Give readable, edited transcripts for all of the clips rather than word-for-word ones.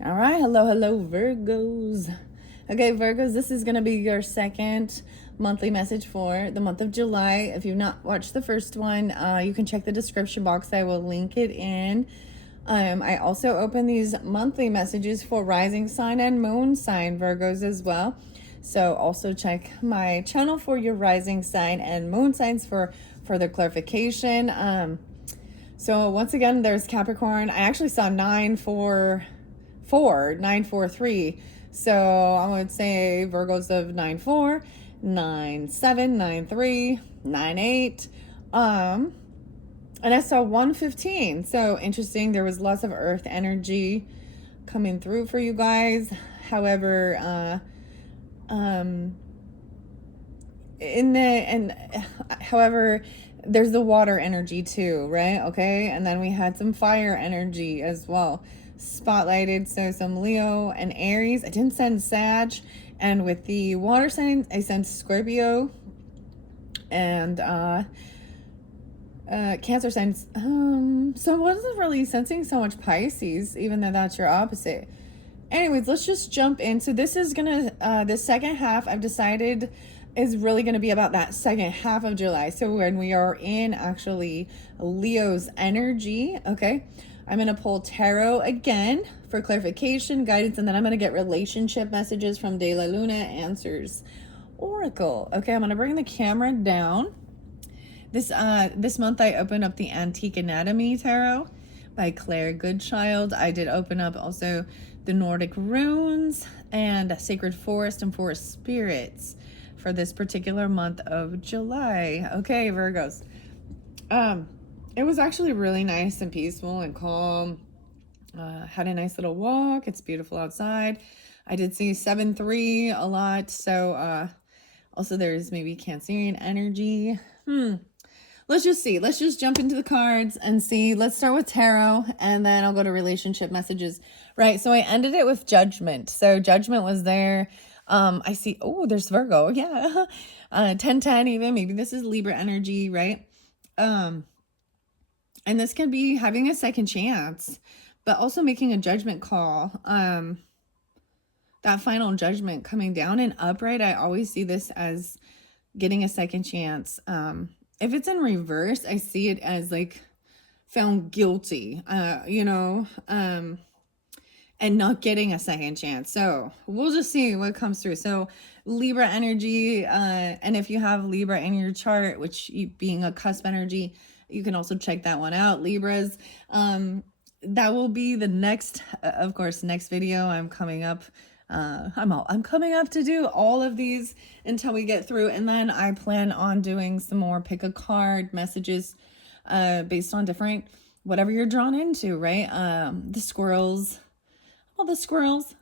All right, hello, Virgos. Okay, Virgos, this is going to be your second monthly message for the month of July. If you've not watched the first one, you can check the description box. I will link it in. I also open these monthly messages for rising sign and moon sign Virgos as well. So also check my channel for your rising sign and moon signs for further clarification. So once again, there's Capricorn. I actually saw 943. So I would say Virgos of 94, 97, 93, 98. And I saw 115. So interesting. There was lots of earth energy coming through for you guys. However, however, there's the water energy too, right? Okay, and then we had some fire energy as well spotlighted. So some Leo and Aries. I didn't send Sag, and with the water signs I sent Scorpio and Cancer signs. So I wasn't really sensing so much Pisces, even though that's your opposite. Anyways, let's just jump in. So this is gonna the second half I've decided is really going to be about that second half of July. So when we are in actually Leo's energy, okay, I'm going to pull tarot again for clarification, guidance, and then I'm going to get relationship messages from De La Luna Answers Oracle. Okay, I'm going to bring the camera down. This month I opened up the Antique Anatomy Tarot by Claire Goodchild. I did open up also the Nordic Runes and Sacred Forest and Forest Spirits for this particular month of July. Okay, Virgos. It was actually really nice and peaceful and calm. Had a nice little walk. It's beautiful outside. I did see 7-3 a lot. So also there's maybe Cancerian energy. Let's just see. Let's just jump into the cards and see. Let's start with tarot and then I'll go to relationship messages. Right. So I ended it with Judgment. So Judgment was there. I see, oh, there's Virgo. Yeah. 10-10 even. Maybe this is Libra energy, right? And this can be having a second chance, but also making a judgment call. That final judgment coming down and upright, I always see this as getting a second chance. If it's in reverse, I see it as like found guilty, and not getting a second chance. So we'll just see what comes through. So Libra energy, and if you have Libra in your chart, which being a cusp energy, you can also check that one out. Libras, that will be the next, of course, next video. I'm coming up. I'm coming up to do all of these until we get through, and then I plan on doing some more pick a card messages, based on different whatever you're drawn into, right? The squirrels. All the squirrels.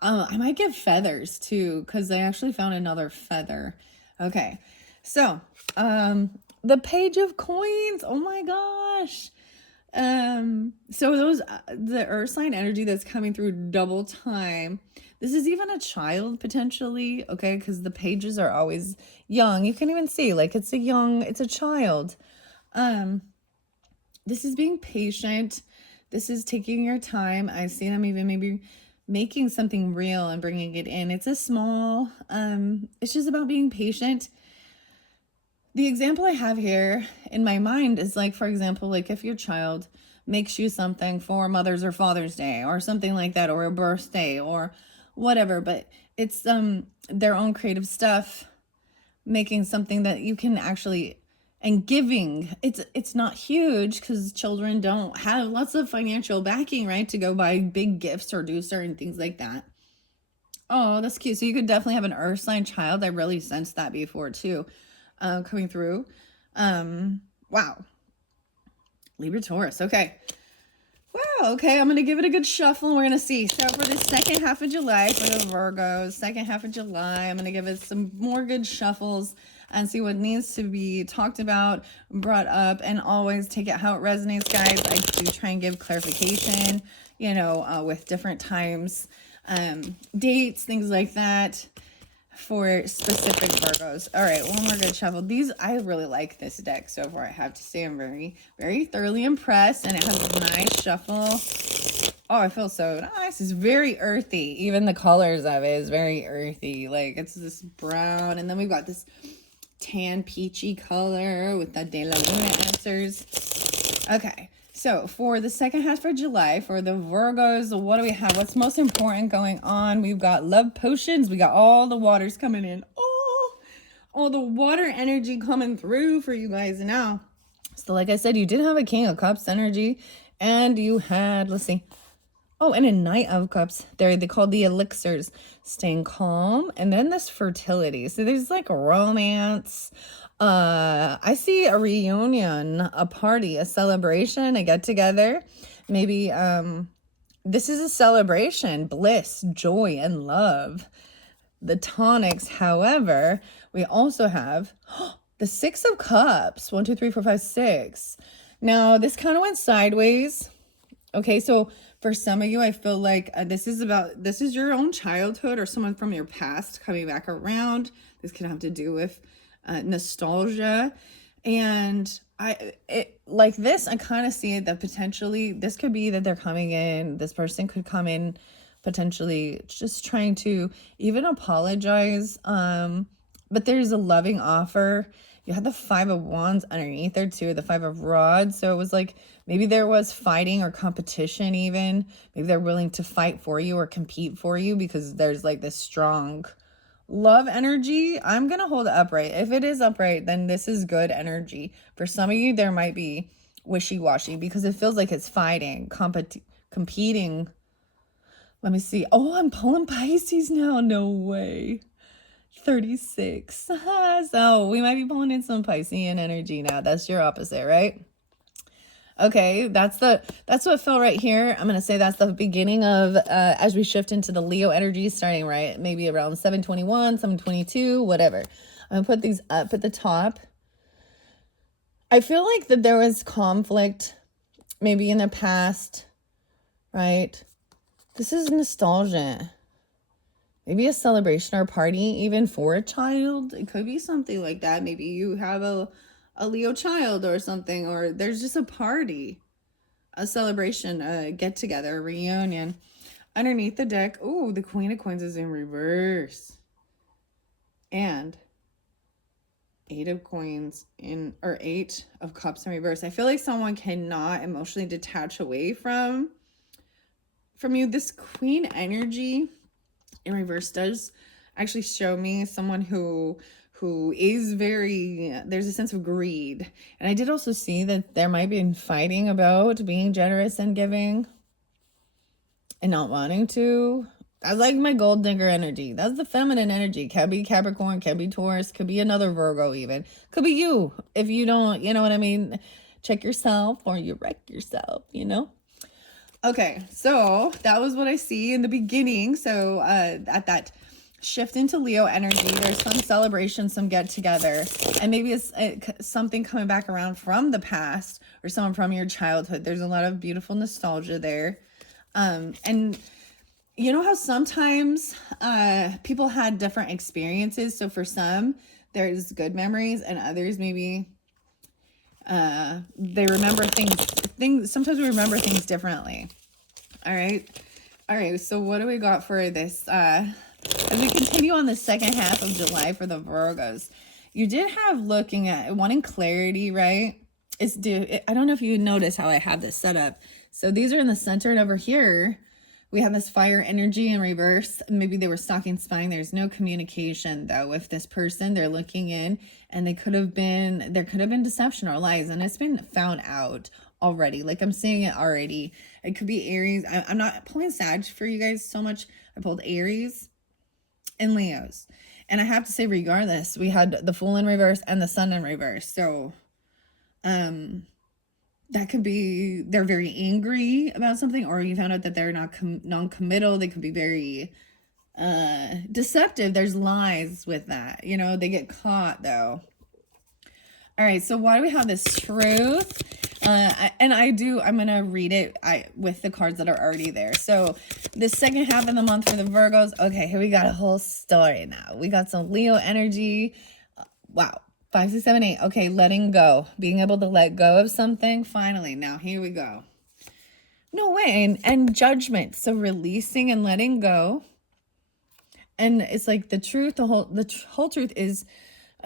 I might give feathers too, because I actually found another feather. Okay, so the Page of Coins. Oh my gosh. So those the earth sign energy that's coming through double time. This is even a child potentially, okay, because the pages are always young. You can even see like it's a child. This is being patient. This is taking your time. I see them even maybe making something real and bringing it in. It's a small, it's just about being patient. The example I have here in my mind is like, for example, like if your child makes you something for Mother's or Father's Day or something like that, or a birthday or whatever, but it's their own creative stuff, making something that you can actually, and giving, it's not huge because children don't have lots of financial backing, right, to go buy big gifts or do certain things like that. Oh, that's cute. So you could definitely have an earth sign child. I really sensed that before too, coming through. Wow. Libra, Taurus. Okay. Wow. Okay. I'm going to give it a good shuffle. We're going to see. So for the second half of July, for the Virgos, second half of July, I'm going to give it some more good shuffles and see what needs to be talked about, brought up, and always take it how it resonates, guys. I do try and give clarification, with different times, dates, things like that for specific Virgos. All right, one more good shuffle. I really like this deck so far. I have to say I'm very, very thoroughly impressed, and it has a nice shuffle. Oh, I feel so nice. It's very earthy. Even the colors of it is very earthy. Like it's this brown, and then we've got this tan peachy color with the De La Luna answers. Okay, so for the second half of July, for the Virgos, what do we have? What's most important going on? We've got love potions. We got all the waters coming in. Oh, all the water energy coming through for you guys now. So like I said, you did have a King of Cups energy, and you had, let's see, oh, and a Knight of Cups. They call the elixirs. Staying calm. And then this fertility. So there's like a romance. I see a reunion, a party, a celebration, a get together. Maybe this is a celebration, bliss, joy, and love. The tonics, however, we also have the Six of Cups. 1, 2, 3, 4, 5, 6. Now, this kind of went sideways. Okay, so for some of you, I feel like this is your own childhood or someone from your past coming back around. This could have to do with nostalgia. And like this, I kind of see it that potentially this could be that they're coming in. This person could come in potentially just trying to even apologize. But there's a loving offer. You had the Five of Wands underneath there too, the Five of Rods. So it was like maybe there was fighting or competition even. Maybe they're willing to fight for you or compete for you because there's like this strong love energy. I'm going to hold it upright. If it is upright, then this is good energy. For some of you, there might be wishy-washy because it feels like it's fighting, competing. Let me see. Oh, I'm pulling Pisces now. No way. 36. So we might be pulling in some Piscean energy now. That's your opposite, right? Okay, that's what felt right here. I'm going to say that's the beginning of, as we shift into the Leo energy, starting right, maybe around 721, 722, whatever. I'm going to put these up at the top. I feel like that there was conflict maybe in the past, right? This is nostalgia. Maybe a celebration or party, even for a child. It could be something like that. Maybe you have a Leo child or something, or there's just a party, a celebration, a get together, a reunion. Underneath the deck, oh, the Queen of Coins is in reverse. And Eight of Coins or Eight of Cups in reverse. I feel like someone cannot emotionally detach away from you. This Queen energy in reverse does actually show me someone who is very, there's a sense of greed. And I did also see that there might be fighting about being generous and giving and not wanting to. That's like my gold digger energy. That's the feminine energy. Can be Capricorn, can be Taurus, could be another Virgo even. Could be you. If you don't, you know what I mean? Check yourself or you wreck yourself, you know? Okay, so that was what I see in the beginning. So at that shift into Leo energy, there's some celebration, some get together, and maybe it's something coming back around from the past or someone from your childhood. There's a lot of beautiful nostalgia there. And you know how sometimes people had different experiences. So for some, there's good memories, and others maybe they remember things. Sometimes we remember things differently. All right. So what do we got for this? As we continue on the second half of July for the Virgos, you did have looking at wanting clarity, right? I don't know if you notice how I have this set up. So these are in the center, and over here we have this fire energy in reverse. Maybe they were stalking, spying. There's no communication though with this person. They're looking in, and there could have been deception or lies, and it's been found out already. Like I'm seeing it already. It could be Aries. I'm not pulling Sag for you guys so much. I pulled Aries and Leos. And I have to say, regardless, we had the Fool in reverse and the Sun in reverse. So that could be they're very angry about something, or you found out that they're not non-committal. They could be very deceptive. There's lies with that. You know, they get caught though. All right, so why do we have this Truth? I'm going to read it with the cards that are already there. So the second half of the month for the Virgos. Okay, here we got a whole story now. We got some Leo energy. Wow. 5, 6, 7, 8. Okay, letting go. Being able to let go of something. Finally. Now, here we go. No way. And judgment. So releasing and letting go. And it's like the truth, whole truth is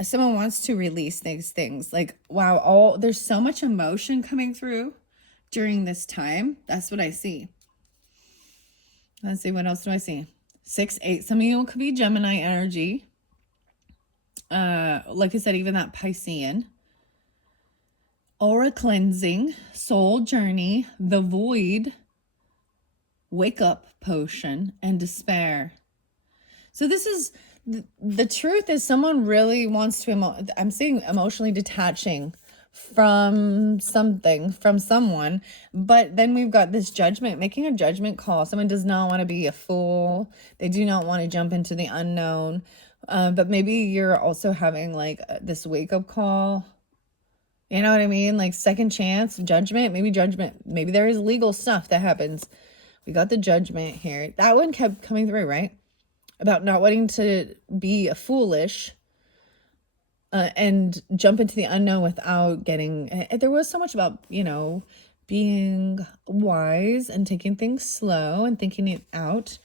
someone wants to release these things. Like, wow, there's so much emotion coming through during this time. That's what I see. Let's see, what else do I see? 6-8. Some of you could be Gemini energy. Like I said, even that Piscean. Aura cleansing, soul journey, the void, wake up potion, and despair. So this is the truth is someone really wants to, I'm seeing emotionally detaching from something, from someone, but then we've got this judgment, making a judgment call. Someone does not want to be a fool. They do not want to jump into the unknown. But maybe you're also having like this wake up call. You know what I mean? Like second chance, judgment, maybe there is legal stuff that happens. We got the judgment here. That one kept coming through, right? About not wanting to be foolish and jump into the unknown without getting, there was so much about, being wise and taking things slow and thinking it out.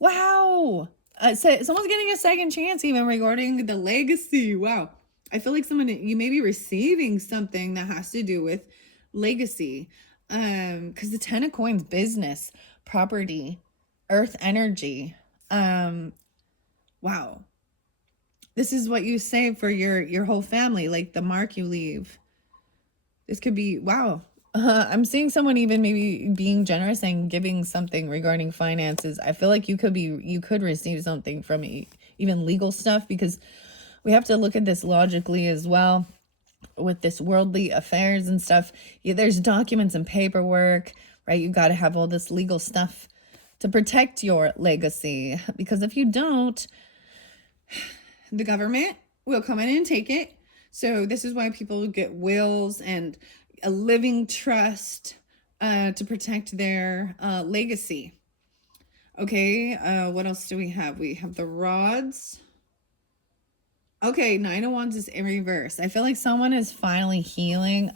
Wow. So someone's getting a second chance even regarding the legacy. Wow. I feel like you may be receiving something that has to do with legacy. Because the 10 of coins, business, property, earth energy. Wow. This is what you say for your whole family, like the mark you leave. This could be, wow. I'm seeing someone even maybe being generous and giving something regarding finances. I feel like you could receive something from even legal stuff, because we have to look at this logically as well with this worldly affairs and stuff. There's documents and paperwork, right? You got to have all this legal stuff to protect your legacy, because if you don't, the government will come in and take it. So this is why people get wills and a living trust to protect their legacy. Okay, what else do we have? We have the rods. Okay, 9 of Wands is in reverse. I feel like someone is finally healing.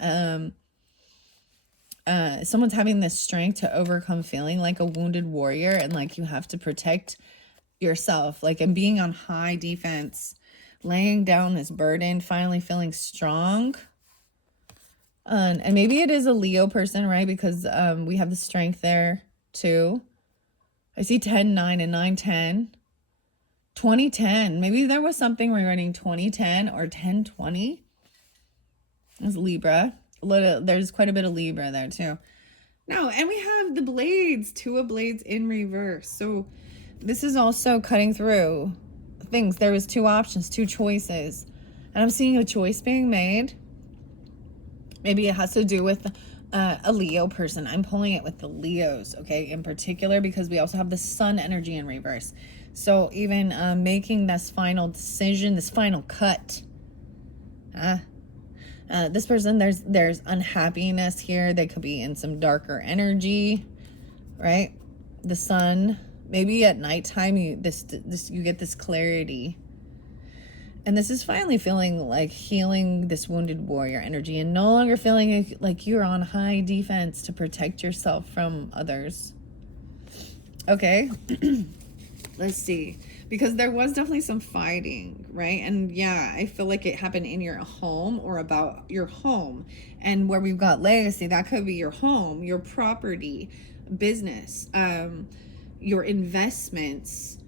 Someone's having this strength to overcome feeling like a wounded warrior, and like you have to protect yourself, like, and being on high defense, laying down this burden, finally feeling strong. And maybe it is a Leo person, right? Because we have the strength there too. I see 10, 9, and 9, 10. 2010. Maybe there was something regarding 2010 or 1020. It's Libra. There's quite a bit of Libra there too. Now, and we have the blades, 2 of blades in reverse. So this is also cutting through things. There was 2 options, 2 choices. And I'm seeing a choice being made. Maybe it has to do with a Leo person. I'm pulling it with the Leos, okay, in particular, because we also have the Sun energy in reverse. So even making this final decision, this final cut. This person, there's unhappiness here. They could be in some darker energy, right? The Sun, maybe at nighttime, you get this clarity. And this is finally feeling like healing this wounded warrior energy and no longer feeling like you're on high defense to protect yourself from others. Okay. Let's see. Because there was definitely some fighting, right? And yeah, I feel like it happened in your home or about your home. And where we've got legacy, that could be your home, your property, business, your investments.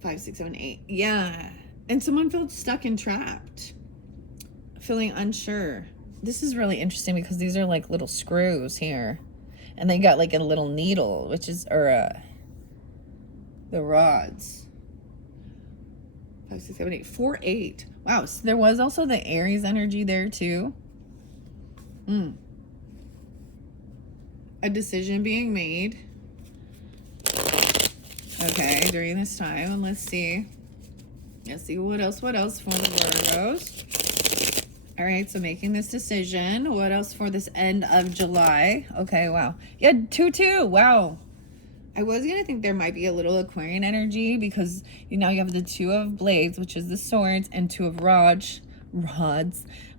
5, 6, 7, 8. Yeah. And someone felt stuck and trapped, feeling unsure. This is really interesting because these are like little screws here. And they got like a little needle, which is, the rods. 5, 6, 7, 8. 4, 8. Wow. So there was also the Aries energy there too. A decision being made. Okay, during this time. And let's see what else for the Virgos. All right, so making this decision. What else for this end of July? Okay, wow. Yeah, 2-2. Wow. I was going to think there might be a little Aquarian energy because you have the 2 of blades, which is the swords, and 2 of rods,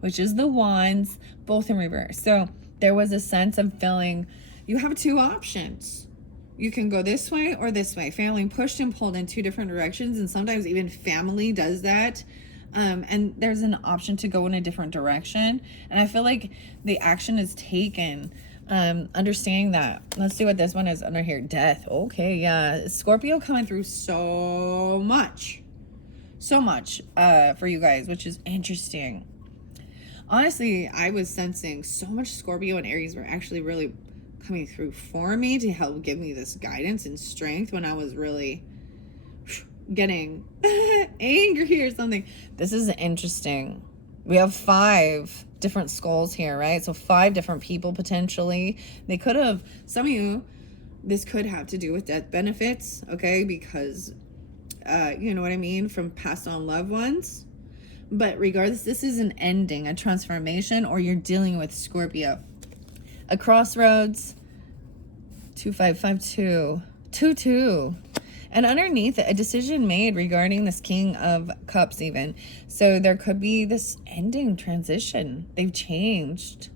which is the wands, both in reverse. So there was a sense of feeling you have two options. You can go this way or this way. Feeling pushed and pulled in two different directions, and sometimes even family does that. And there's an option to go in a different direction. And I feel like the action is taken. Understanding that. Let's see what this one is under here. Death. Okay, yeah. Scorpio coming through so much. So much for you guys, which is interesting. Honestly, I was sensing so much Scorpio and Aries were actually really coming through for me to help give me this guidance and strength when I was really getting angry or something. This is interesting. We have 5 different skulls here, right? So 5 different people potentially. They could have, some of you, this could have to do with death benefits, okay? Because, you know what I mean? From passed on loved ones. But regardless, this is an ending, a transformation, or you're dealing with Scorpio. A crossroads, 2552, 22. And underneath it, a decision made regarding this King of Cups even. So there could be this ending transition. They've changed.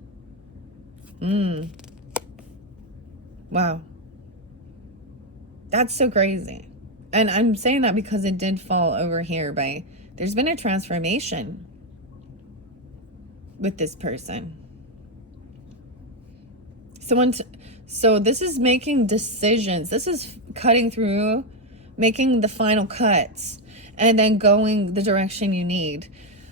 Wow. That's so crazy. And I'm saying that because it did fall over here by, there's been a transformation with this person. So this is making decisions. This is cutting through, making the final cuts, and then going the direction you need.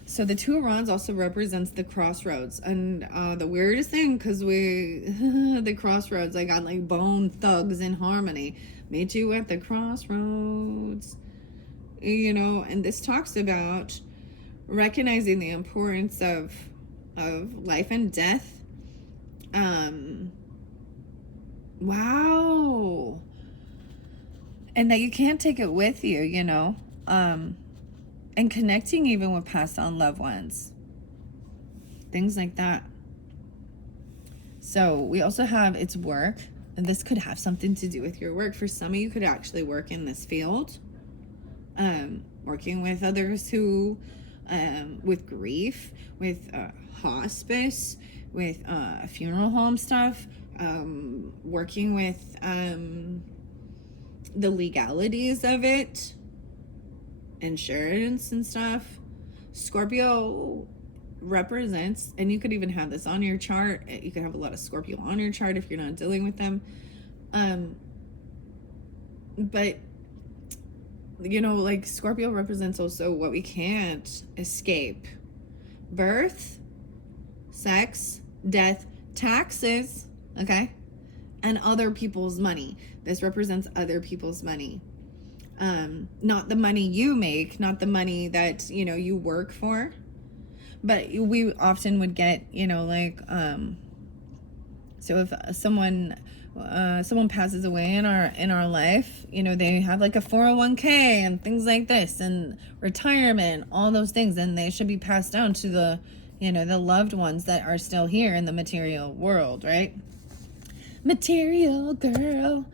So the 2 of Wands also represents the crossroads. And the weirdest thing, because the crossroads, I got like Bone Thugs in Harmony. Meet you at the crossroads. You know, and this talks about recognizing the importance of life and death. Wow. And that you can't take it with you, you know. And connecting even with passed on loved ones. Things like that. So we also have it's work. And this could have something to do with your work. For some of you could actually work in this field. Working with others who, with grief, with hospice, with funeral home stuff, working with the legalities of it, insurance and stuff. Scorpio represents, and you could even have this on your chart. You could have a lot of Scorpio on your chart if you're not dealing with them. But you know, like Scorpio represents also what we can't escape: birth, sex, death, taxes, okay, and other people's money. This represents other people's money. Not the money you make, not the money that, you know, you work for, but we often would get, you know, like, so if someone passes away in our life, you know, they have like a 401k and things like this and retirement, all those things, and they should be passed down to the, you know, the loved ones that are still here in the material world, right? Material girl.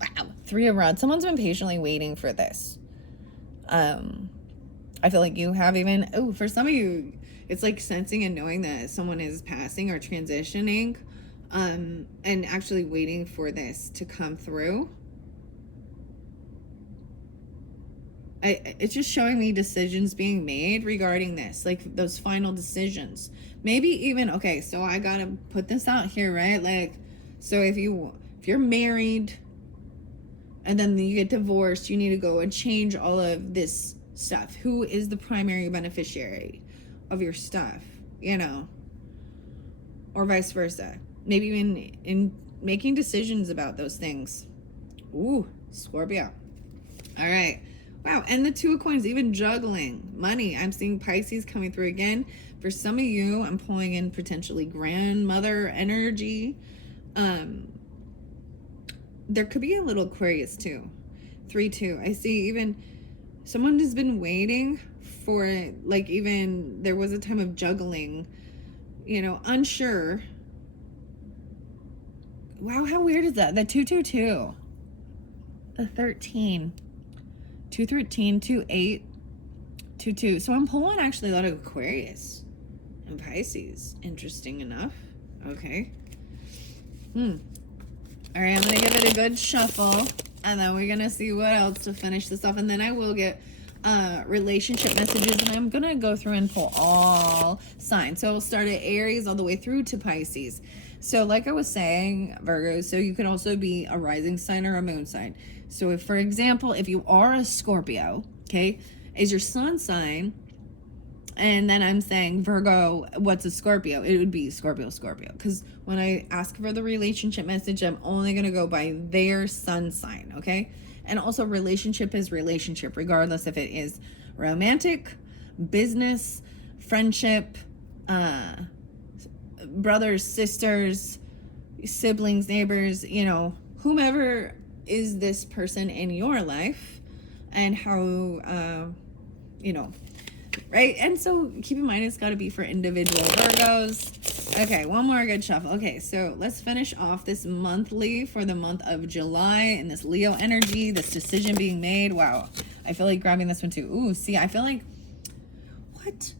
Wow. 3 of Rods. Someone's been patiently waiting for this. I feel like you have even, for some of you, it's like sensing and knowing that someone is passing or transitioning, and actually waiting for this to come through. It's just showing me decisions being made regarding this, like those final decisions. Maybe even, okay, so I gotta put this out here, right? Like, so if you're married and then you get divorced, you need to go and change all of this stuff. Who is the primary beneficiary of your stuff, you know, or vice versa? Maybe even in making decisions about those things. Ooh, Scorpio. All right. Wow. And the 2 of Coins, even juggling money. I'm seeing Pisces coming through again. For some of you, I'm pulling in potentially grandmother energy. There could be a little Aquarius too. 3-2. I see even someone has been waiting for, like, even there was a time of juggling, you know, unsure. Wow, how weird is that? The 2-2-2. The 13. 2-13, 2-8, 2-2. So I'm pulling actually a lot of Aquarius and Pisces. Interesting enough. Okay. All right, I'm going to give it a good shuffle, and then we're going to see what else to finish this off, and then I will get relationship messages, and I'm going to go through and pull all signs. So we'll start at Aries all the way through to Pisces. So like I was saying, Virgo, so you can also be a rising sign or a moon sign. So if, for example, if you are a Scorpio, okay, is your sun sign, and then I'm saying, Virgo, what's a Scorpio? It would be Scorpio. Because when I ask for the relationship message, I'm only going to go by their sun sign, okay? And also, relationship is relationship, regardless if it is romantic, business, friendship, brothers, sisters, siblings, neighbors, you know, whomever is this person in your life, and how, you know, right? And so keep in mind, it's got to be for individual Virgos. Okay, one more good shuffle. Okay, so let's finish off this monthly for the month of July and this Leo energy, this decision being made. Wow, I feel like grabbing this one too. Ooh, see, I feel like, what?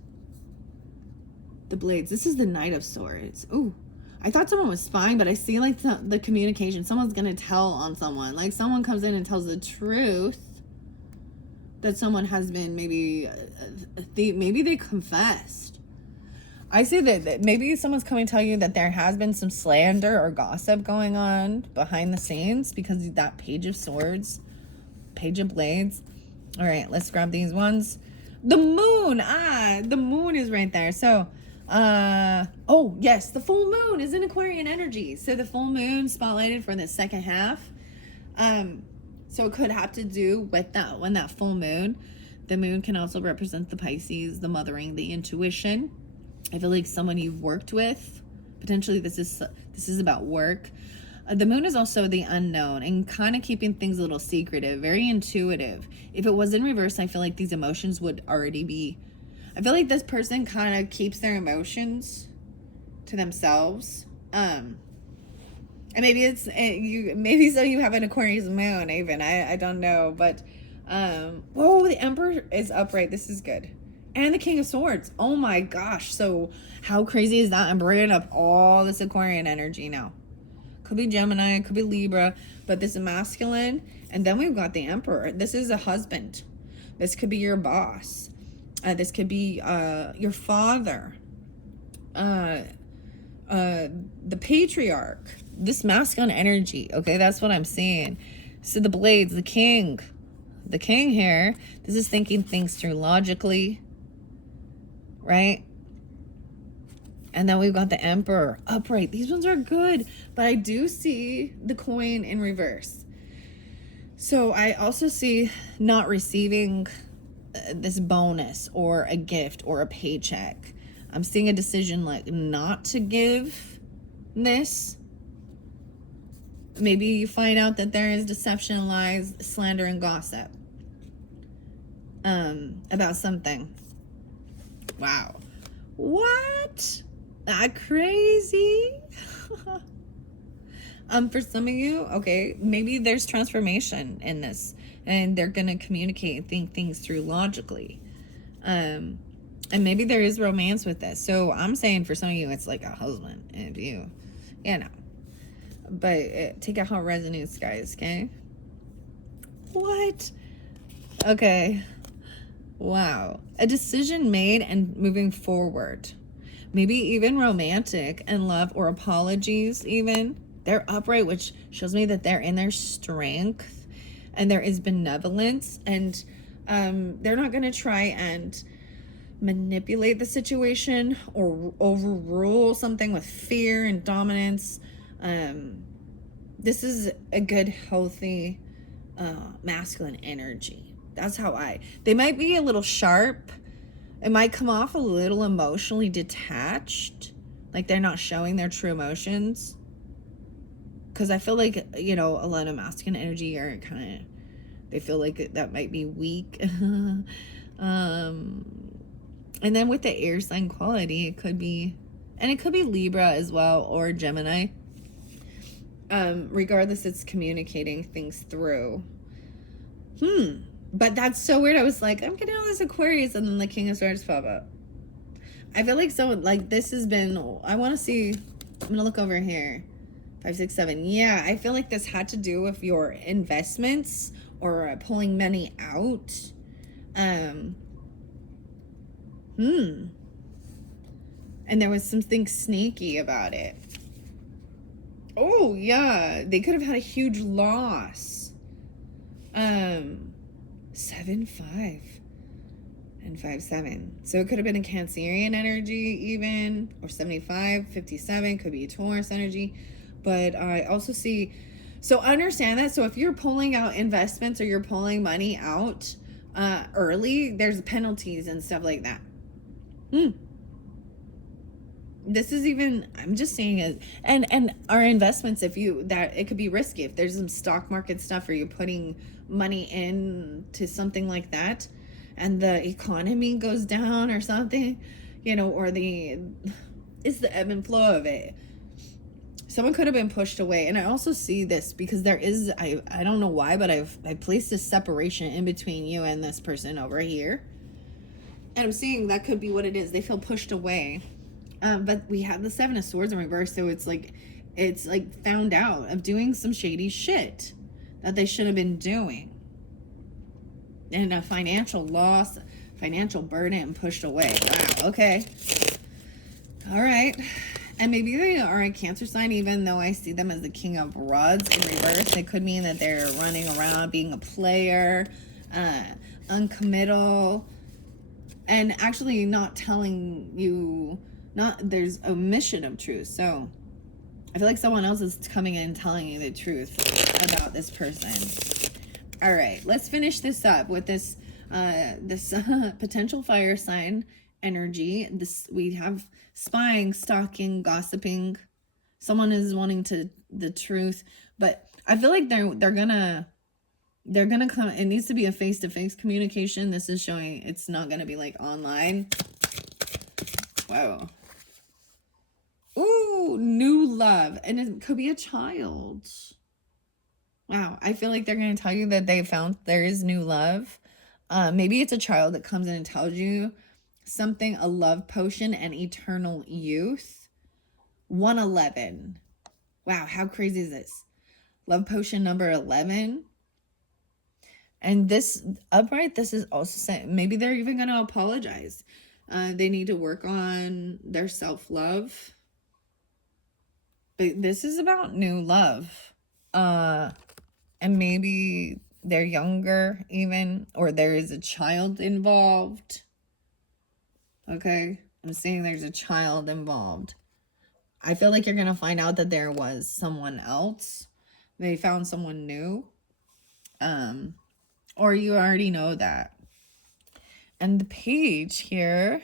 The Blades. This is the Knight of Swords. Ooh, I thought someone was spying, but I see like the communication. Someone's going to tell on someone. Like someone comes in and tells the truth. That someone has been maybe they confessed. I see that maybe someone's coming to tell you that there has been some slander or gossip going on behind the scenes, because that Page of Swords, Page of Blades. All right, let's grab these ones. The moon. The moon is right there. So, oh yes, the full moon is in Aquarian energy. So the full moon spotlighted for the second half. So it could have to do with that, when that full moon. The moon can also represent the Pisces, the mothering, the intuition. I feel like someone you've worked with, potentially this is about work. The moon is also the unknown and kind of keeping things a little secretive, very intuitive. If it was in reverse, I feel like these emotions would already be, I feel like this person kind of keeps their emotions to themselves. And maybe it's you. Maybe so you have an Aquarius moon. Even I don't know. But whoa, the Emperor is upright. This is good. And the King of Swords. Oh my gosh. So how crazy is that? I'm bringing up all this Aquarian energy now. Could be Gemini. Could be Libra. But this is masculine. And then we've got the Emperor. This is a husband. This could be your boss. This could be your father. The patriarch. This masculine energy, okay, that's what I'm seeing. So the Blades, the king here, this is thinking things through logically, right? And then we've got the Emperor upright. These ones are good, but I do see the coin in reverse. So I also see not receiving this bonus or a gift or a paycheck. I'm seeing a decision like not to give this. Maybe you find out that there is deception, lies, slander, and gossip about something. Wow. What? That crazy? For some of you, okay, maybe there's transformation in this, and they're going to communicate and think things through logically. And maybe there is romance with this. So I'm saying for some of you, it's like a husband. And you know. But take out how it resonates, guys, okay? What? Okay. Wow. A decision made and moving forward. Maybe even romantic and love or apologies even. They're upright, which shows me that they're in their strength and there is benevolence. And they're not going to try and manipulate the situation or overrule something with fear and dominance. This is a good, healthy, masculine energy. That's how they might be a little sharp. It might come off a little emotionally detached, like they're not showing their true emotions. Because I feel like, you know, a lot of masculine energy are kind of, they feel like that might be weak. And then with the air sign quality, it could be, and it could be Libra as well, or Gemini. Regardless, it's communicating things through. But that's so weird. I was like, I'm getting all this Aquarius, and then the King of Swords pop up. I feel like someone, like, this has been, I want to see, I'm going to look over here. 5, 6, 7. Yeah, I feel like this had to do with your investments or pulling money out. Um, and there was something sneaky about it. Oh, yeah. They could have had a huge loss. 7, 5, and 5, 7. So it could have been a Cancerian energy even, or 75, 57, could be a Taurus energy. But I also see, so understand that. So if you're pulling out investments or you're pulling money out early, there's penalties and stuff like that. This is even, I'm just saying it, and our investments, if you, that it could be risky if there's some stock market stuff or you're putting money into something like that and the economy goes down or something, you know, or it's the ebb and flow of it. Someone could have been pushed away. And I also see this because there is, I don't know why, but I placed a separation in between you and this person over here, and I'm seeing that could be what it is. They feel pushed away. But we have the 7 of Swords in reverse, so it's like found out of doing some shady shit that they should have been doing, and a financial loss, financial burden, pushed away. Wow. Okay. All right. And maybe they are a Cancer sign, even though I see them as the King of Rods in reverse. It could mean that they're running around being a player, uncommittal, and actually not telling you. There's omission of truth. So I feel like someone else is coming in and telling you the truth about this person. All right, let's finish this up with this potential fire sign energy. We have spying, stalking, gossiping. Someone is wanting the truth, but I feel like they're gonna come. It needs to be a face-to-face communication. This is showing it's not gonna be like online. Whoa. Ooh, new love. And it could be a child. Wow. I feel like they're going to tell you that they found there is new love. Maybe it's a child that comes in and tells you something, a love potion and eternal youth. 111. Wow. How crazy is this? Love potion number 11. And this upright, this is also saying maybe they're even going to apologize. They need to work on their self-love. But this is about new love. And maybe they're younger even, or there is a child involved. Okay? I'm seeing there's a child involved. I feel like you're going to find out that there was someone else. They found someone new. Or you already know that. And the page here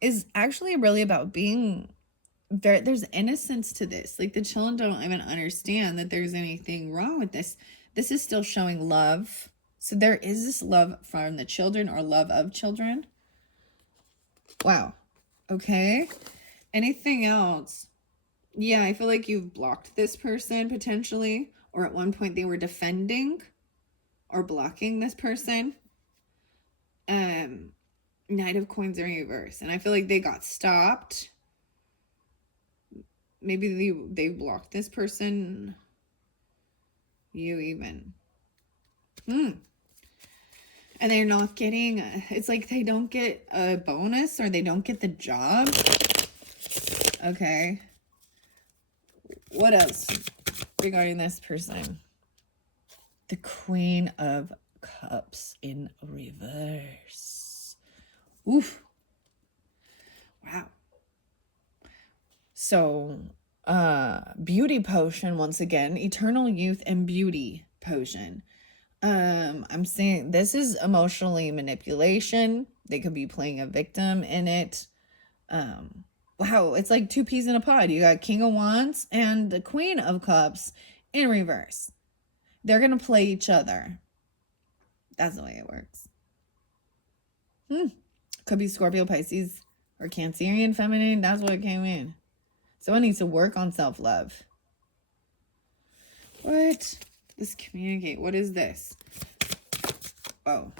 is actually really about being there's innocence to this. Like the children don't even understand that there's anything wrong with this. This is still showing love. So there is this love from the children or love of children. Wow. Okay. Anything else? Yeah, I feel like you've blocked this person potentially, or at one point they were defending or blocking this person. Knight of Coins in reverse. And I feel like they got stopped. Maybe they blocked this person. You even. And they're not getting, it's like they don't get a bonus or they don't get the job. Okay. What else regarding this person? The Queen of Cups in reverse. Oof. Wow. So, beauty potion once again, eternal youth and beauty potion. I'm saying this is emotionally manipulation. They could be playing a victim in it. Wow, it's like 2 peas in a pod. You got King of Wands and the Queen of Cups in reverse. They're going to play each other. That's the way it works. Could be Scorpio, Pisces, or Cancerian feminine. That's what came in. Someone needs to work on self-love. What? Let's communicate. What is this? Oh.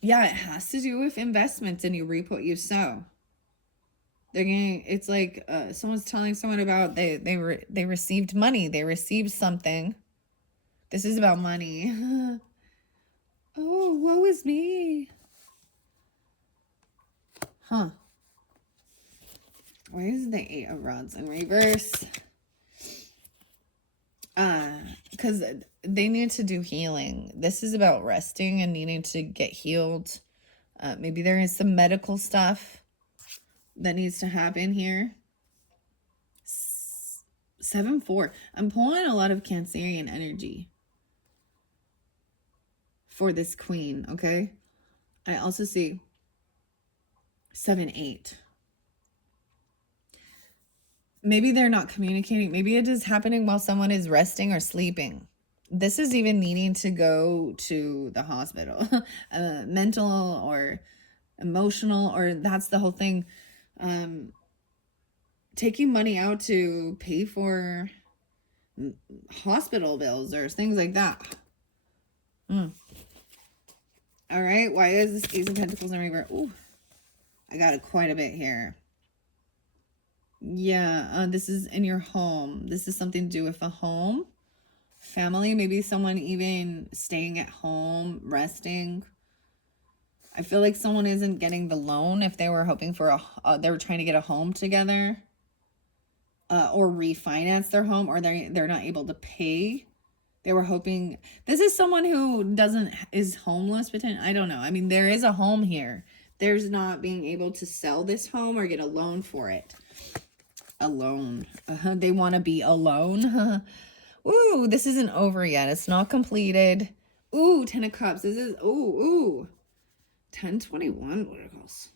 Yeah, it has to do with investments and you reap what you sow. They're getting, it's like someone's telling someone about they received money, they received something. This is about money. Oh, woe is me. Huh. Why is the Eight of Rods in reverse? Because they need to do healing. This is about resting and needing to get healed. Maybe there is some medical stuff that needs to happen here. 7-4. I'm pulling a lot of Cancerian energy for this queen, okay? I also see 7-8. Maybe they're not communicating. Maybe it is happening while someone is resting or sleeping. This is even needing to go to the hospital. Mental or emotional, or that's the whole thing. Taking money out to pay for hospital bills or things like that. All right. Why is this Ace of Pentacles in reverse? Ooh, I got it quite a bit here. Yeah, this is in your home. This is something to do with a home, family, maybe someone even staying at home, resting. I feel like someone isn't getting the loan if they were hoping for they were trying to get a home together, or refinance their home, or they're not able to pay. They were hoping, this is someone who is homeless, but I don't know. I mean, there is a home here. There's not being able to sell this home or get a loan for it. Alone. They want to be alone. Ooh, this isn't over yet. It's not completed. Ooh, 10 of Cups. This is, ooh. 1021, what are those?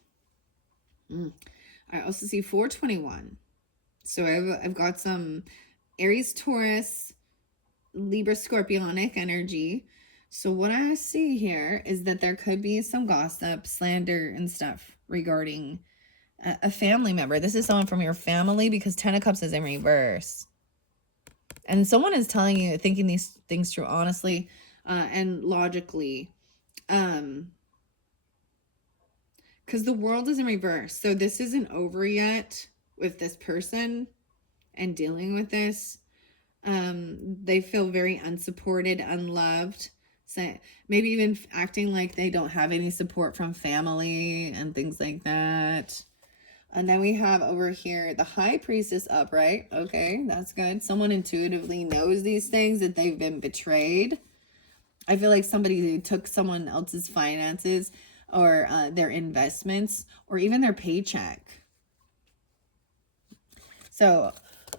I also see 421. So I've got some Aries, Taurus, Libra, Scorpionic energy. So what I see here is that there could be some gossip, slander, and stuff regarding a family member. This is someone from your family, because 10 of Cups is in reverse. And someone is telling you, thinking these things through honestly and logically. Because the World is in reverse. So this isn't over yet with this person and dealing with this. They feel very unsupported, unloved. So maybe even acting like they don't have any support from family and things like that. And then we have over here the High Priestess upright. Okay, that's good. Someone intuitively knows these things, that they've been betrayed. I feel like somebody took someone else's finances, or their investments, or even their paycheck. So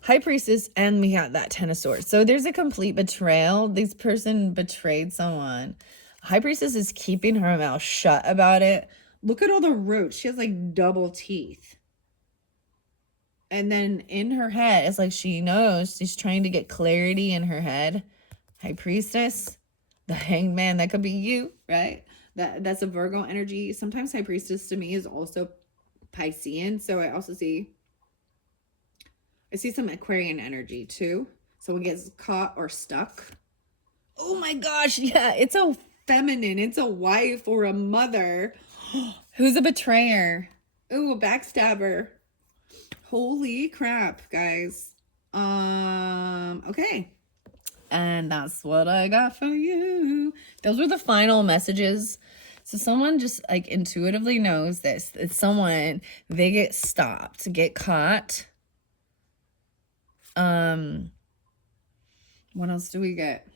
High Priestess, and we got that 10 of Swords. So there's a complete betrayal. This person betrayed someone. High Priestess is keeping her mouth shut about it. Look at all the roots. She has like double teeth. And then in her head, it's like she knows. She's trying to get clarity in her head. High Priestess, the Hanged Man, that could be you, right? That's a Virgo energy. Sometimes High Priestess to me is also Piscean. So I see some Aquarian energy too. Someone gets caught or stuck. Oh my gosh, yeah, it's a feminine. It's a wife or a mother who's a betrayer. Ooh, a backstabber. Holy crap, guys. Okay. And that's what I got for you. Those were the final messages. So someone just like intuitively knows this. It's someone, they get stopped, get caught. What else do we get?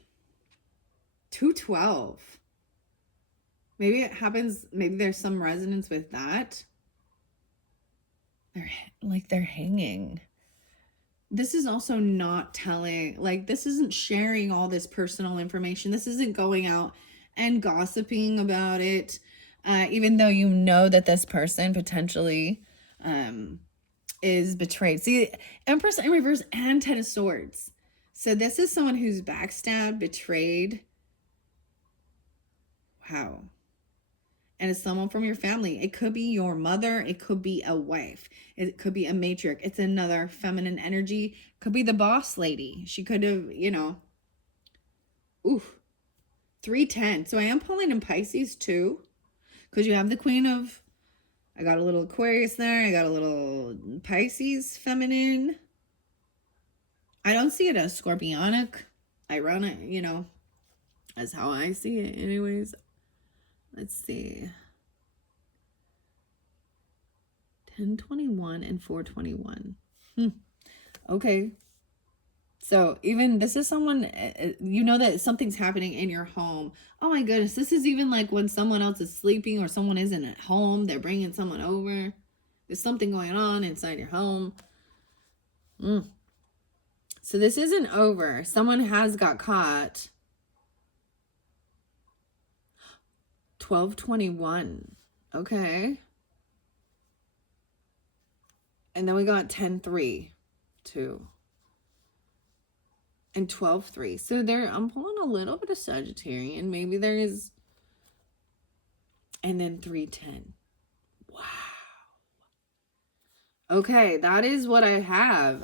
212. Maybe it happens, maybe there's some resonance with that. They're hanging. This is also not telling, like, this isn't sharing all this personal information. This isn't going out and gossiping about it, even though you know that this person potentially is betrayed. See, Empress in reverse and 10 of Swords. So this is someone who's backstabbed, betrayed. Wow. And it's someone from your family. It could be your mother. It could be a wife. It could be a matriarch. It's another feminine energy. Could be the boss lady. She could have, oof, 310. So I am pulling in Pisces too, because you have the Queen of I got a little Aquarius there. I got a little Pisces feminine. I don't see it as scorpionic. Ironic, you know, that's how I see it anyways. Let's see. 1021 and 421. Okay. So even this is someone, you know that something's happening in your home. Oh my goodness. This is even like when someone else is sleeping or someone isn't at home. They're bringing someone over. There's something going on inside your home. So this isn't over. Someone has got caught. 1221. Okay. And then we got 10-3 too. And 12-3. So there, I'm pulling a little bit of Sagittarian. Maybe there is. And then 310. Wow. Okay, that is what I have.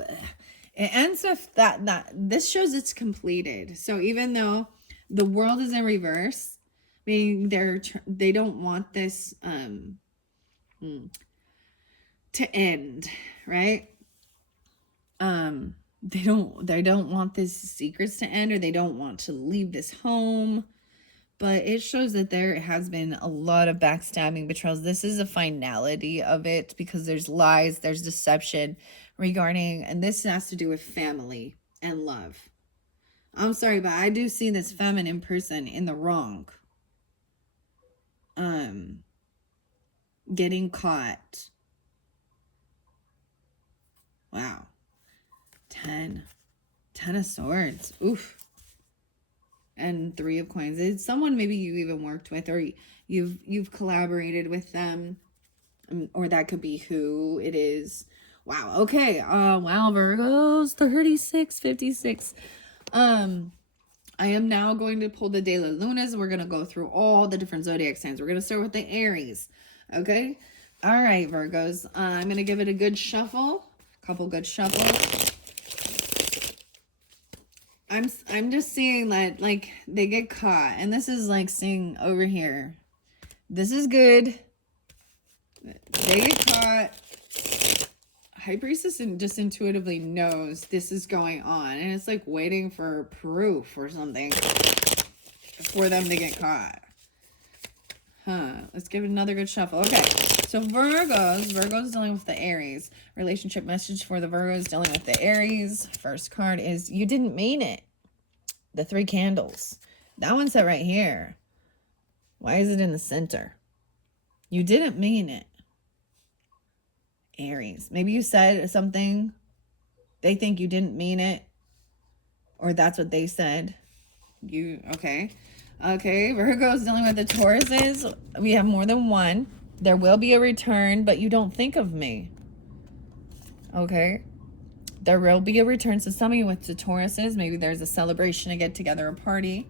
It ends with that this shows it's completed. So even though the world is in reverse, meaning they don't want this to end, right? They don't want these secrets to end, or they don't want to leave this home. But it shows that there has been a lot of backstabbing, betrayals. This is a finality of it because there's lies, there's deception regarding, and this has to do with family and love. I'm sorry, but I do see this feminine person in the wrong. Getting caught. Wow. 10 of Swords. Oof. And 3 of Coins. It's someone maybe you even worked with, or you've collaborated with them, or that could be who it is. Wow. Okay. Wow, Virgos. 3656. I am now going to pull the De La Lunas. We're going to go through all the different zodiac signs. We're going to start with the Aries. Okay. All right, Virgos. I'm going to give it a good shuffle. A couple good shuffles. I'm just seeing that, like, they get caught. And this is like seeing over here. This is good. They get caught. High Priestess just intuitively knows this is going on. And it's like waiting for proof or something for them to get caught. Let's give it another good shuffle. Okay. So Virgo's dealing with the Aries. Relationship message for the Virgos dealing with the Aries. First card is, you didn't mean it. The 3 candles. That one's set right here. Why is it in the center? You didn't mean it. Aries. Maybe you said something. They think you didn't mean it. Or that's what they said. Okay. Okay, Virgo's dealing with the Tauruses. We have more than one. There will be a return, but you don't think of me. Okay. There will be a return. So some of you with the Tauruses, maybe there's a celebration, a get together, a party.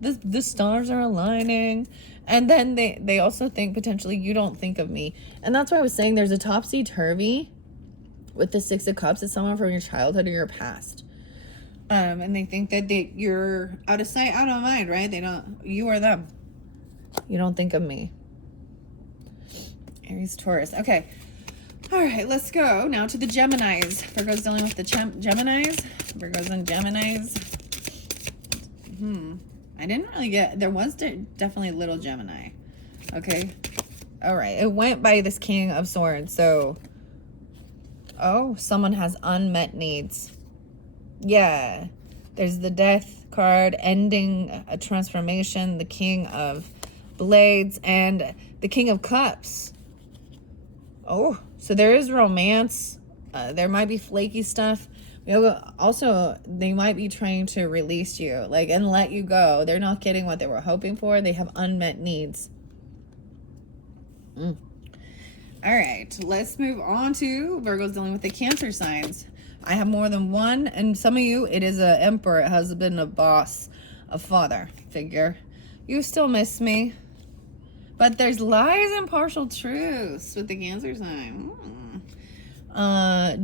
The stars are aligning. And then they also think potentially you don't think of me. And that's why I was saying there's a topsy-turvy with the 6 of Cups. It's someone from your childhood or your past. And they think that you're out of sight, out of mind, right? You or them. You don't think of me. Aries, Taurus. Okay. All right, let's go now to the Geminis. Virgo's dealing with the Geminis. Virgos and Geminis. I didn't really get, there was definitely a little Gemini. Okay. All right. It went by this King of Swords. So, someone has unmet needs. Yeah. There's the Death card, ending a transformation, the King of Blades, and the King of Cups. Oh, so there is romance. There might be flaky stuff. Also, they might be trying to release you, and let you go. They're not getting what they were hoping for. They have unmet needs. All right, let's move on to Virgo's dealing with the Cancer signs. I have more than one, and some of you, it is an emperor, a husband, a boss, a father figure. You still miss me. But there's lies and partial truths with the Cancer sign.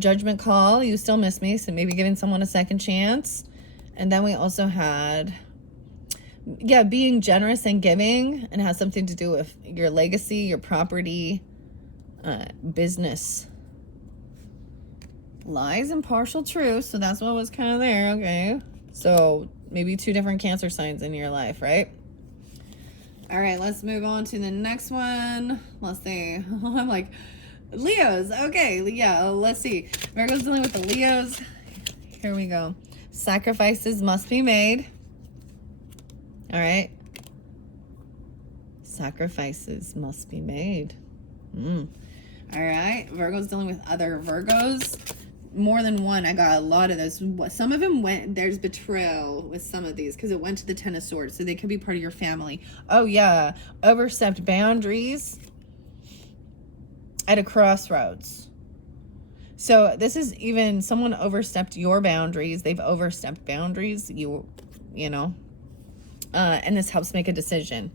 Judgment call. You still miss me. So maybe giving someone a second chance. And then we also had, being generous and giving. And has something to do with your legacy, your property. business. Lies and partial truth. So that's what was kind of there. Okay. So maybe 2 different Cancer signs in your life, right? All right, let's move on to the next one. Let's see. I'm like, Leos. Okay, yeah, let's see. Virgo's dealing with the Leos. Here we go. Sacrifices must be made. All right. Sacrifices must be made. All right. Virgo's dealing with other Virgos. More than one. I got a lot of this. Some of them went, there's betrayal with some of these because it went to the Ten of Swords. So they could be part of your family. Oh, yeah. Overstepped boundaries at a crossroads. So this is even someone overstepped your boundaries. They've overstepped boundaries, you know, and this helps make a decision.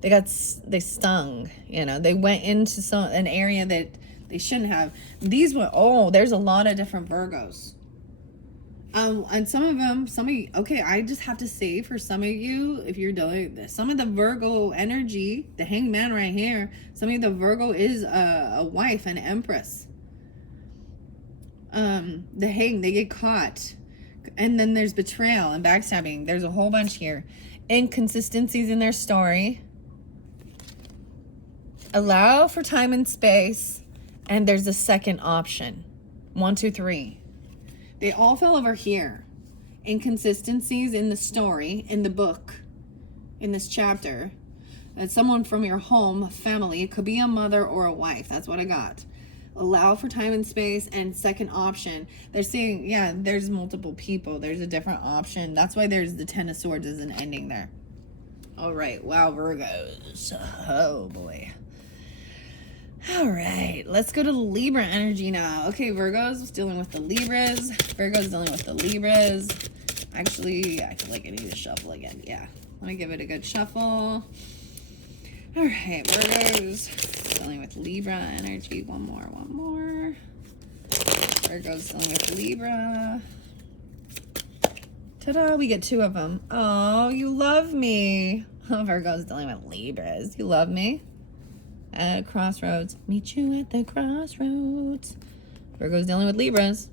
They stung, you know, they went into an area that they shouldn't have. These were, there's a lot of different Virgos. And some of you, okay, I just have to say for some of you, if you're doing this, some of the Virgo energy, the Hangman right here, some of you, the Virgo is a wife, an empress. The Hang, they get caught. And then there's betrayal and backstabbing. There's a whole bunch here. Inconsistencies in their story. Allow for time and space. And there's a second option. 1, 2, 3. They all fell over here. Inconsistencies in the story, in the book, in this chapter. That's someone from your home, family. It could be a mother or a wife. That's what I got. Allow for time and space, and second option. They're saying, yeah, there's multiple people. There's a different option. That's why there's the Ten of Swords is an ending there. All right. Wow, Virgos. Oh, boy. All right, let's go to the Libra energy now. Okay, Virgo's dealing with the Libras. Virgo's dealing with the Libras. Actually, I feel like I need to shuffle again. Yeah, let me give it a good shuffle. All right, Virgo's dealing with Libra energy. One more. Virgo's dealing with Libra. Ta-da, we get 2 of them. Oh, you love me. Oh, Virgo's dealing with Libras. You love me. At a crossroads. Meet you at the crossroads. Virgo's dealing with Libras.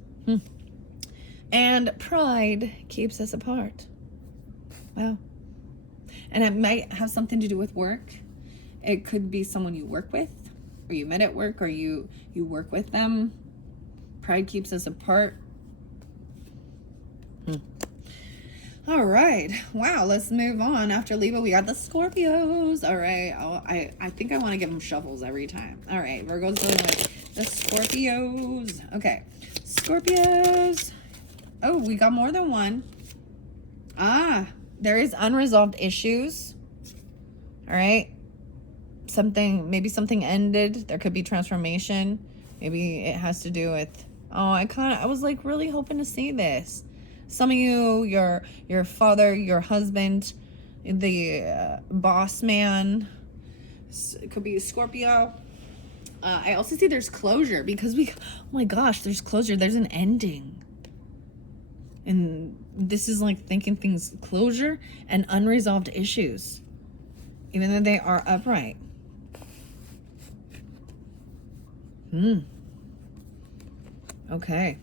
And pride keeps us apart. Wow. And it might have something to do with work. It could be someone you work with, or you met at work, or you work with them. Pride keeps us apart. All right. Wow, let's move on. After Libra, we got the Scorpios. All right. I think I want to give them shuffles every time. All right. Virgo's dealing with the Scorpios. Okay. Scorpios. Oh, we got more than one. There is unresolved issues. All right. Maybe something ended. There could be transformation. Maybe it has to do with, I was like really hoping to see this. Some of you, your father, your husband, the boss man, it could be a Scorpio. I also see there's closure because oh my gosh, there's closure. There's an ending. And this is like thinking things, closure and unresolved issues, even though they are upright. Okay.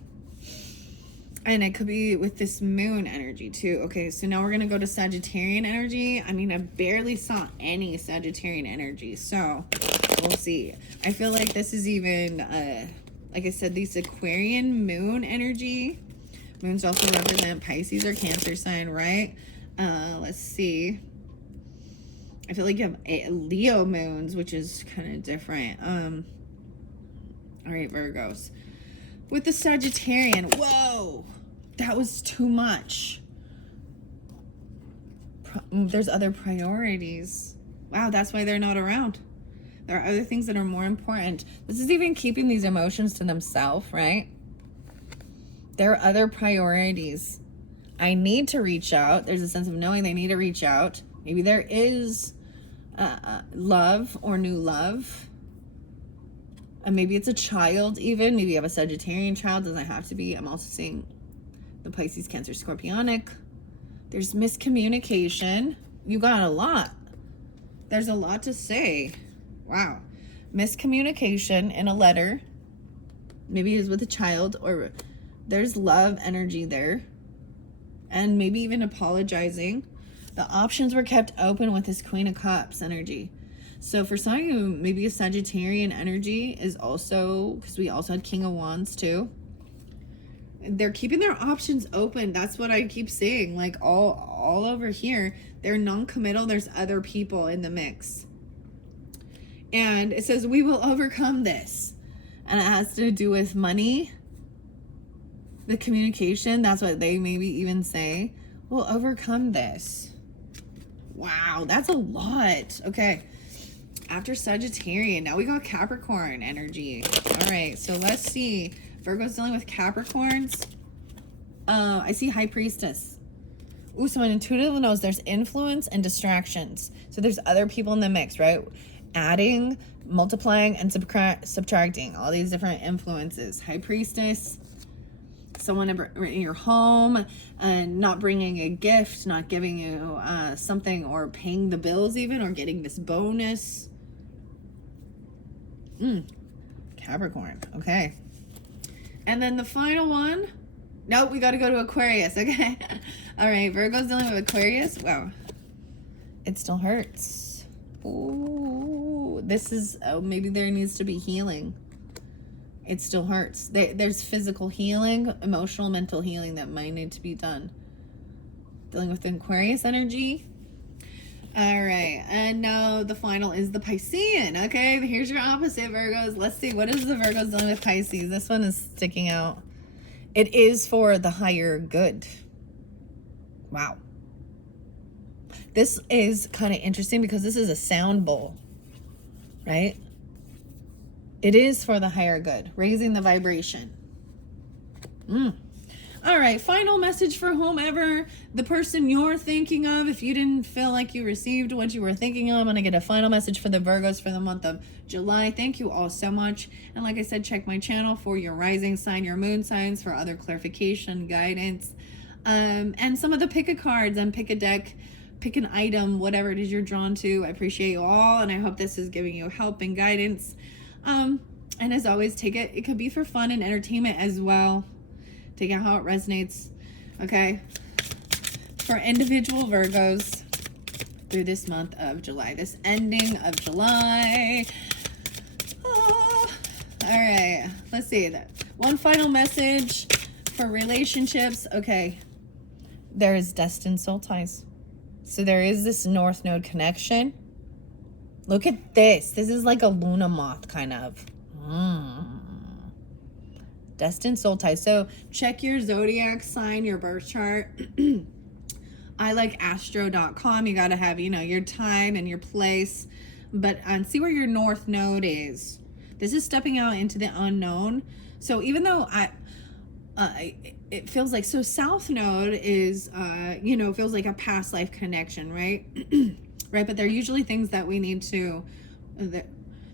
And it could be with this moon energy too. Okay, so now we're going to go to Sagittarian energy. I mean, I barely saw any Sagittarian energy, so we'll see. I feel like this is even, like I said, this Aquarian moon energy. Moons also represent Pisces or Cancer sign, right? Let's see. I feel like you have Leo moons, which is kind of different. All right, Virgos. With the Sagittarian, whoa, that was too much. There's other priorities. Wow, that's why they're not around. There are other things that are more important. This is even keeping these emotions to themselves, right? There are other priorities. I need to reach out. There's a sense of knowing they need to reach out. Maybe there is love or new love. And maybe it's a child even. Maybe you have a Sagittarian child. Doesn't have to be. I'm also seeing the Pisces, Cancer, Scorpionic. There's miscommunication. You got a lot. There's a lot to say. Wow. miscommunication in a letter. Maybe it was with a child, or there's love energy there. And maybe even apologizing. The options were kept open with this Queen of Cups energy. So for some of you, maybe a Sagittarian energy is also, because we also had King of Wands too. They're keeping their options open. That's what I keep saying. Like all over here, they're non-committal. There's other people in the mix. And it says, we will overcome this. And it has to do with money. The communication, that's what they maybe even say. We'll overcome this. Wow, that's a lot. Okay. After Sagittarian, now we got Capricorn energy. All right, so let's see. Virgo's dealing with Capricorns. I see High Priestess. Ooh, someone intuitively knows there's influence and distractions. So there's other people in the mix, right? Adding, multiplying, and subtracting. All these different influences. High Priestess. Someone in your home and not bringing a gift, not giving you something, or paying the bills even, or getting this bonus. Capricorn. Okay. And then the final one. Nope, we got to go to Aquarius. Okay. All right. Virgo's dealing with Aquarius. Wow. It still hurts. Ooh. This is, maybe there needs to be healing. It still hurts. There's physical healing, emotional, mental healing that might need to be done. Dealing with Aquarius energy. All right. And now the final is the Piscean. Okay. Here's your opposite, Virgos. Let's see. What is the Virgos dealing with Pisces? This one is sticking out. It is for the higher good. Wow. This is kind of interesting because this is a sound bowl, right? It is for the higher good, raising the vibration. All right, final message for whomever, the person you're thinking of. If you didn't feel like you received what you were thinking of, I'm going to get a final message for the Virgos for the month of July. Thank you all so much. And like I said, check my channel for your rising sign, your moon signs, for other clarification, guidance, and some of the pick a cards and pick a deck, pick an item, whatever it is you're drawn to. I appreciate you all, and I hope this is giving you help and guidance. And as always, take it. It could be for fun and entertainment as well. Take out how it resonates. Okay. For individual Virgos through this month of July, this ending of July. Oh, all right. Let's see that. One final message for relationships. Okay. There is destined soul ties. So there is this North Node connection. Look at this. This is like a Luna moth kind of. Destined soul ties. So check your zodiac sign, your birth chart. I like astro.com. You got to have, your time and your place. But see where your North Node is. This is stepping out into the unknown. So even though it feels like, so South Node is, feels like a past life connection, right? Right, but they're usually things that we need to, that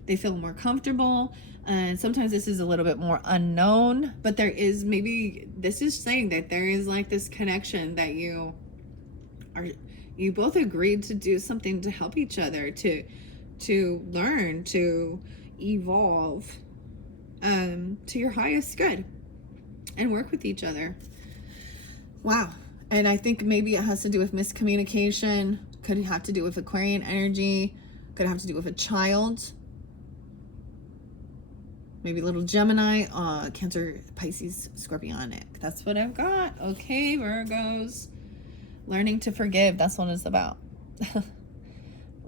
they feel more comfortable, and sometimes this is a little bit more unknown, but there is, maybe this is saying that there is like this connection that you both agreed to do something to help each other, to learn, to evolve, to your highest good, and work with each other. Wow. And I think maybe it has to do with miscommunication. Could have to do with Aquarian energy. Could have to do with a child. Maybe a little Gemini, Cancer, Pisces, Scorpionic. That's what I've got. Okay, Virgos. Learning to forgive. That's what it's about.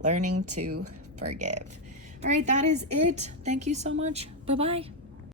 Learning to forgive. All right, that is it. Thank you so much. Bye-bye.